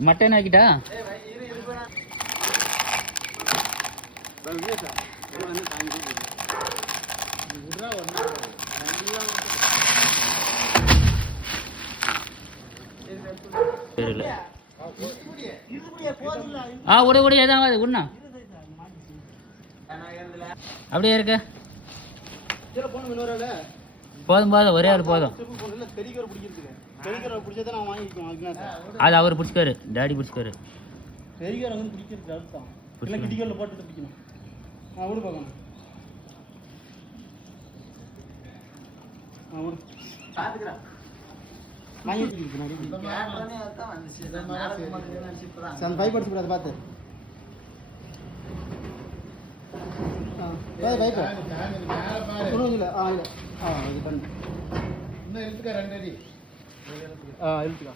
mutton ஆக்கிட்டா விட விட ஏதாவது உண்ணா அப்படியே இருக்க போதும் போதும் ஒரே ஆள் போதும் அது அவர் பிடிச்சிக்காரு டாடி பிடிச்சிக்காரு பார்த்து இழுத்துக்கா